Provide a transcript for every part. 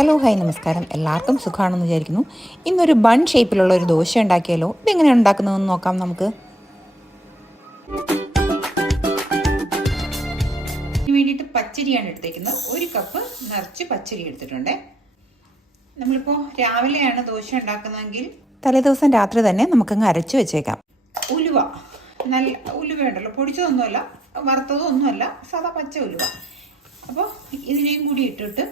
Hello hi നമസ്കാരം. എല്ലാവർക്കും സുഖമാണെന്ന് വിചാരിക്കുന്നു. ഇന്നൊരു ബൺ ഷേപ്പിലുള്ള ഒരു ദോശ ഉണ്ടാക്കിയാലോ? ഇതെങ്ങനെയാണ് ഉണ്ടാക്കുന്നതെന്ന് നോക്കാം നമുക്ക്. ഇതിന് വേണ്ടിയിട്ട് പച്ചരിയാണ് എടുത്തേക്കുന്നത്. 1 കപ്പ് നിറച്ച് പച്ചരി എടുത്തിട്ടുണ്ട്. നമ്മളിപ്പോൾ രാവിലെയാണ് ദോശ ഉണ്ടാക്കുന്നതെങ്കിൽ തലേദിവസം രാത്രി തന്നെ നമുക്കങ്ങ് അരച്ച് വെച്ചേക്കാം. ഉലുവ, നല്ല ഉലുവ ഉണ്ടല്ലോ, പൊടിച്ചതൊന്നുമല്ല, വറുത്തതും ഒന്നുമല്ല, സാധാ പച്ച ഉലുവ. അപ്പോൾ ഇതിനെയും കൂടി ഇട്ടിട്ട്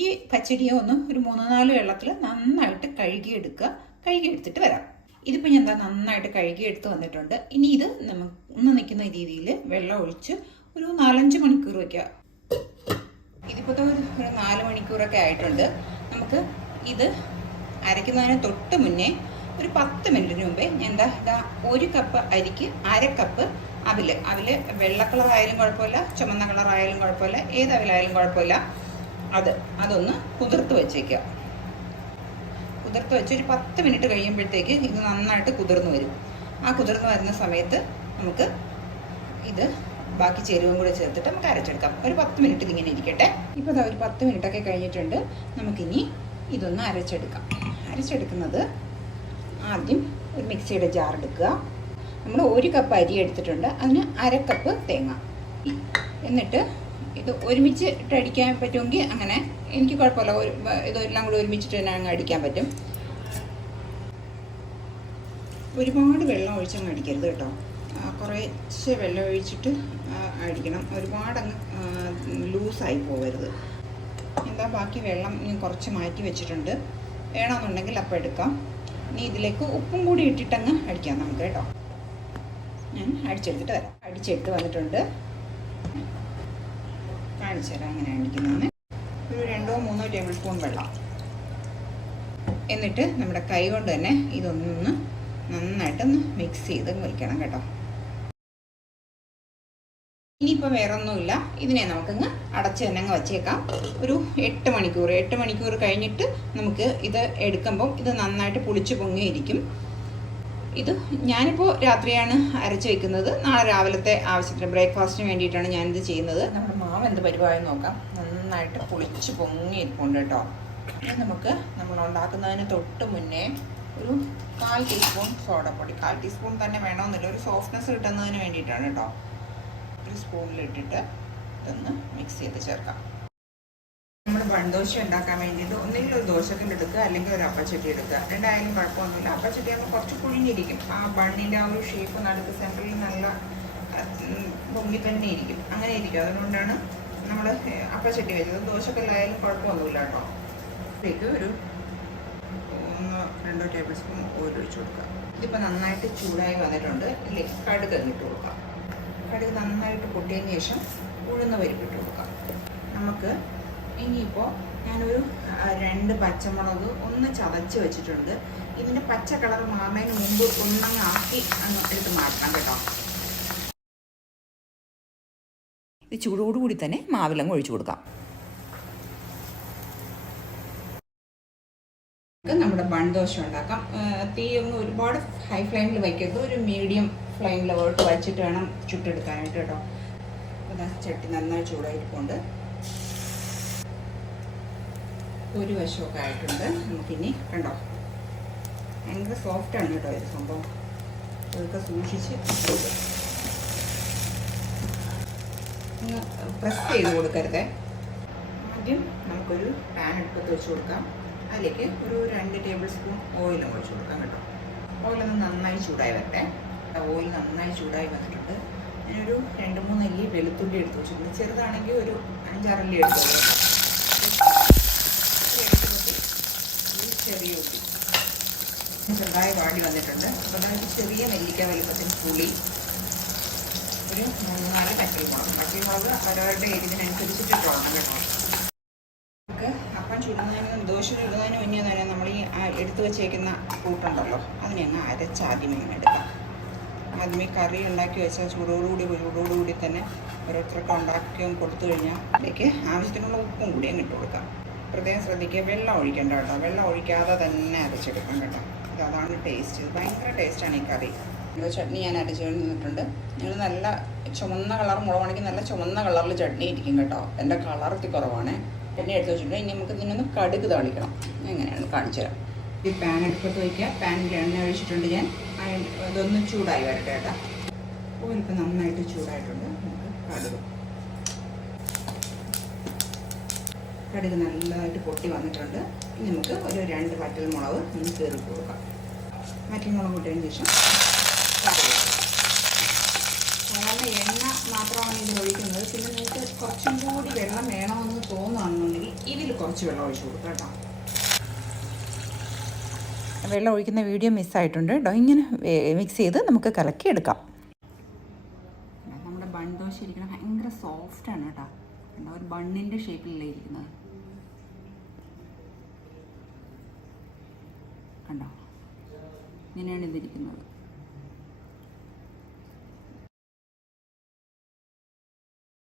ഈ പച്ചരിയെ ഒന്ന് ഒരു 3-4 വെള്ളത്തിൽ നന്നായിട്ട് കഴുകിയെടുത്തിട്ട് വരാം. ഇതിപ്പോൾ ഞാൻ നന്നായിട്ട് കഴുകിയെടുത്ത് വന്നിട്ടുണ്ട്. ഇനി ഇത് ഒന്ന് നിൽക്കുന്ന രീതിയിൽ വെള്ളം ഒഴിച്ച് ഒരു 4-5 മണിക്കൂർ വയ്ക്കുക. ഇതിപ്പോൾ ഒരു 4 മണിക്കൂറൊക്കെ ആയിട്ടുണ്ട്. നമുക്ക് ഇത് അരയ്ക്കുന്നതിന് തൊട്ട് മുന്നേ ഒരു 10 മിനിറ്റിന് മുമ്പേ ഞാൻ ഇതാ 1 കപ്പ് അരിക്ക് 1/2 കപ്പ് അവില് വെള്ള കളറായാലും കുഴപ്പമില്ല, ചുമന്ന കളറായാലും കുഴപ്പമില്ല, ഏത് അവിലായാലും കുഴപ്പമില്ല, അതൊന്ന് കുതിർത്ത് വെച്ചേക്കുക. കുതിർത്ത് വെച്ച് ഒരു 10 മിനിറ്റ് കഴിയുമ്പോഴത്തേക്ക് ഇത് നന്നായിട്ട് കുതിർന്ന് വരും. ആ കുതിർന്ന് വരുന്ന സമയത്ത് നമുക്ക് ഇത് ബാക്കി ചേരുവയും കൂടെ ചേർത്തിട്ട് നമുക്ക് അരച്ചെടുക്കാം. ഒരു 10 മിനിറ്റ് ഇതിങ്ങനെ ഇരിക്കട്ടെ. ഇപ്പോൾ ഒരു 10 മിനിറ്റൊക്കെ കഴിഞ്ഞിട്ടുണ്ട്. നമുക്കിനി ഇതൊന്ന് അരച്ചെടുക്കാം. അരച്ചെടുക്കുന്നത് ആദ്യം ഒരു മിക്സിയുടെ ജാർ എടുക്കുക. നമ്മൾ 1 കപ്പ് അരി എടുത്തിട്ടുണ്ട്, അതിന് 1/2 കപ്പ് തേങ്ങ. എന്നിട്ട് ഇത് ഒരുമിച്ച് ഇട്ട് അടിക്കാൻ പറ്റുമെങ്കിൽ അങ്ങനെ, എനിക്ക് കുഴപ്പമില്ല, ഇതെല്ലാം കൂടി ഒരുമിച്ചിട്ട് തന്നെ അങ്ങ് അടിക്കാൻ പറ്റും. ഒരുപാട് വെള്ളം ഒഴിച്ചങ്ങ് അടിക്കരുത് കേട്ടോ, കുറച്ച് വെള്ളം ഒഴിച്ചിട്ട് അടിക്കണം. ഒരുപാട് അങ്ങ് ലൂസായി പോകരുത്. ബാക്കി വെള്ളം ഇനി കുറച്ച് മാറ്റി വെച്ചിട്ടുണ്ട്, വേണമെന്നുണ്ടെങ്കിൽ അപ്പം എടുക്കാം. ഇനി ഇതിലേക്ക് ഉപ്പും കൂടി ഇട്ടിട്ടങ്ങ് അടിക്കാം നമുക്ക് കേട്ടോ. ഞാൻ അടിച്ചെടുത്തിട്ട് വരാം. അടിച്ചെടുത്ത് വന്നിട്ടുണ്ട്, കാണിച്ചു തരാം എങ്ങനെ അടിക്കുന്നതാണ്. ഒരു 2-3 ടേബിൾ സ്പൂൺ വെള്ളം. എന്നിട്ട് നമ്മുടെ കൈ കൊണ്ട് തന്നെ ഇതൊന്ന് നന്നായിട്ടൊന്ന് മിക്സ് ചെയ്ത് വയ്ക്കണം കേട്ടോ. ഇനിയിപ്പോൾ വേറെ ഒന്നുമില്ല, ഇതിനെ നമുക്കങ്ങ് അടച്ച് തന്നെ അങ്ങ് വച്ചേക്കാം. ഒരു 8 മണിക്കൂർ കഴിഞ്ഞിട്ട് നമുക്ക് ഇത് എടുക്കുമ്പം ഇത് നന്നായിട്ട് പുളിച്ച് പൊങ്ങിയിരിക്കും. ഇത് ഞാനിപ്പോൾ രാത്രിയാണ് അരച്ച് വെക്കുന്നത്. നാളെ രാവിലത്തെ ആവശ്യത്തിന് ബ്രേക്ക്ഫാസ്റ്റിന് വേണ്ടിയിട്ടാണ് ഞാനിത് ചെയ്യുന്നത്. നമ്മുടെ മാവ് എന്ത് പരിപാടി നോക്കാം. നന്നായിട്ട് പുളിച്ച് പൊങ്ങിയിരിപ്പുണ്ട് കേട്ടോ. ഇനി നമുക്ക് നമ്മൾ ഉണ്ടാക്കുന്നതിന് തൊട്ട് മുന്നേ ഒരു 1/4 ടീസ്പൂൺ സോഡപ്പൊടി, 1/4 ടീസ്പൂൺ തന്നെ വേണമെന്നില്ല, ഒരു സോഫ്റ്റ്നെസ് കിട്ടുന്നതിന് വേണ്ടിയിട്ടാണ് കേട്ടോ. ഒരു സ്പൂണിലിട്ടിട്ട് ഇതൊന്ന് മിക്സ് ചെയ്ത് ചേർക്കാം. നമ്മൾ ബൺദോശ ഉണ്ടാക്കാൻ വേണ്ടിയിട്ട് ഒന്നെങ്കിലും ഒരു ദോശക്കല്ല് എടുക്കുക, അല്ലെങ്കിൽ ഒരു അപ്പച്ചട്ടി എടുക്കുക. രണ്ടായാലും കുഴപ്പമൊന്നുമില്ല. അപ്പച്ചട്ടി ആകുമ്പോൾ കുറച്ച് കുഴിഞ്ഞിരിക്കും. ആ ബണ്ണിൻ്റെ ആ ഒരു ഷേപ്പ് നടുക്ക് സെൻറ്ററിൽ നല്ല പൊങ്ങി തന്നെ ഇരിക്കും, അങ്ങനെ ഇരിക്കും. അതുകൊണ്ടാണ് നമ്മൾ അപ്പച്ചട്ടി വെച്ചത്. ദോശക്കല്ലായാലും കുഴപ്പമൊന്നുമില്ല കേട്ടോ. ഇതിലേക്ക് ഒരു 1-2 ടേബിൾ സ്പൂൺ ഓയിൽ ഒഴിച്ച് കൊടുക്കുക. ഇതിപ്പോൾ നന്നായിട്ട് ചൂടായി വന്നിട്ടുണ്ട്. ഇതിലേക്ക് കടുക് ഇട്ട് കൊടുക്കാം. കടുക് നന്നായിട്ട് പൊട്ടിയതിന് ശേഷം ഉഴുന്ന് പരിപ്പിട്ട് കൊടുക്കാം. നമുക്ക് ഇനിയിപ്പോൾ ഞാനൊരു 2 പച്ചമുളക് ഒന്ന് ചതച്ച് വെച്ചിട്ടുണ്ട്. ഇതിൻ്റെ പച്ച കളർ മാറുന്നതിന് മുമ്പ് ഒന്നങ്ങ് ആക്കി അങ്ങ് എടുത്ത് മാറ്റണം കേട്ടോ. ഇത് ചൂടോടുകൂടി തന്നെ മാവിലങ്ങ് ഒഴിച്ചു കൊടുക്കാം. നമ്മുടെ ബൺദോശ ഉണ്ടാക്കാം. തീ ഒന്ന് ഒരുപാട് ഹൈ ഫ്ലെയിമിൽ വയ്ക്കരുത്, ഒരു മീഡിയം ഫ്ലെയിമിലോട്ട് വച്ചിട്ട് വേണം ചുട്ടെടുക്കാനായിട്ട് കേട്ടോ. അപ്പോൾ ചട്ടി നന്നായി ചൂടായിട്ടുണ്ട്. ഒരു വശമൊക്കെ ആയിട്ടുണ്ട്. നമുക്കിനി കണ്ടോ, ഭയങ്കര സോഫ്റ്റാണ് കേട്ടോ ഇത് സംഭവം. അതൊക്കെ സൂക്ഷിച്ച് ഒന്ന് പ്രസ് ചെയ്ത് കൊടുക്കരുതേ. ആദ്യം നമുക്കൊരു പാൻ എടുത്ത് വെച്ച് കൊടുക്കാം. അതിലേക്ക് ഒരു 2 ടേബിൾ സ്പൂൺ ഓയിലും ഒഴിച്ച് കൊടുക്കാം കേട്ടോ. ഓയിലൊന്ന് നന്നായി ചൂടായി വരട്ടെ. ഓയിൽ നന്നായി ചൂടായി വന്നിട്ടുണ്ട്. ഞാനൊരു 2-3 അല്ലി വെളുത്തുള്ളി എടുത്ത് വെച്ചിട്ടുണ്ട്. ചെറുതാണെങ്കിൽ ഒരു 5-6 അല്ലി എടുത്തോളൂ. ചെറിയ ഉള്ളി ചെറുതായി വാടി വന്നിട്ടുണ്ട്. അപ്പോൾ അതായത് ചെറിയ നെല്ലിക്ക വലുപ്പത്തിന് പുളി, ഒരു 3-4 കട്ടിമുളക് അവരവരുടെ എരിവിനനുസരിച്ചിട്ട് ഇട്ടോളണം കേട്ടോ. നമുക്ക് അപ്പം ചുടുന്നതിനും ദോശ ചുടുന്നതിന് മുന്നേ തന്നെ നമ്മൾ ഈ എടുത്തു വെച്ചേക്കുന്ന കൂട്ടുണ്ടല്ലോ, അതിനെ അങ്ങ് അരച്ച് ആദ്യമേ എടുക്കാം. ആദ്യമേ കറി ഉണ്ടാക്കി വെച്ചാൽ ചൂടോടുകൂടി തന്നെ ഓരോരുത്തർക്ക് ഉണ്ടാക്കി കൊടുത്തു കഴിഞ്ഞാൽ അതിലേക്ക് ആവശ്യത്തിനുള്ള ഉപ്പും കൂടി അങ്ങ് ഇട്ട് കൊടുക്കാം. പ്രത്യേകം ശ്രദ്ധിക്കുക, വെള്ളം ഒഴിക്കേണ്ട കേട്ടോ. വെള്ളം ഒഴിക്കാതെ തന്നെ അരച്ചെടുക്കാം കേട്ടോ. അതാണ് ടേസ്റ്റ്. ഭയങ്കര ടേസ്റ്റാണ് ഈ കറി. ചട്നി ഞാൻ അരച്ച് തന്നിട്ടുണ്ട്. നിങ്ങൾ നല്ല ചുമന്ന കളർ, മുളക് നല്ല ചുമന്ന കളറിൽ ചട്നി ഇരിക്കും കേട്ടോ. എൻ്റെ കളർ കുറവാണ്. എണ്ണ എടുത്ത് വെച്ചിട്ടുണ്ട്. ഇനി നമുക്ക് ഇതിനൊന്ന് കടുക് താളിക്കണം. എങ്ങനെയാണ് കാണിച്ചു തരാം. ഈ പാൻ എടുപ്പത്ത് വയ്ക്കുക. പാനിൽ എണ്ണ ഒഴിച്ചിട്ടുണ്ട് ഞാൻ. ഇതൊന്ന് ചൂടായി വരട്ടെ കേട്ടോ. ഓയിലിപ്പോൾ നന്നായിട്ട് ചൂടായിട്ടുണ്ട്. നമുക്ക് കടുക് നല്ലതായിട്ട് പൊട്ടി വന്നിട്ടുണ്ട്. ഇനി നമുക്ക് ഒരു 2 വറ്റൽമുളക് ഒന്ന് കീറി കൊടുക്കാം. വറ്റൽമുളക് ഇട്ടതിന് ശേഷം സാധാരണ എണ്ണ മാത്രമാണ് ഇതിൽ ഒഴിക്കുന്നത്. പിന്നെ നിങ്ങൾക്ക് കുറച്ചും കൂടി വെള്ളം വേണമെന്ന് തോന്നുകയാണെന്നുണ്ടെങ്കിൽ ഇതിൽ കുറച്ച് വെള്ളം ഒഴിച്ച് കൊടുക്കാം കേട്ടോ. വെള്ളം ഒഴിക്കുന്ന വീഡിയോ മിസ്സായിട്ടുണ്ട് കേട്ടോ. ഇങ്ങനെ മിക്സ് ചെയ്ത് നമുക്ക് കലക്കിയെടുക്കാം. നമ്മുടെ ബൺ ദോശ ഇരിക്കണം ഭയങ്കര സോഫ്റ്റാണ് കേട്ടോ. കണ്ടോ, ഒരു ബണ്ണിൻ്റെ ഷേപ്പിലല്ലേ ഇരിക്കുന്നത്. കണ്ടോ, ഇങ്ങനെയാണ് ഇതിരിക്കുന്നത്.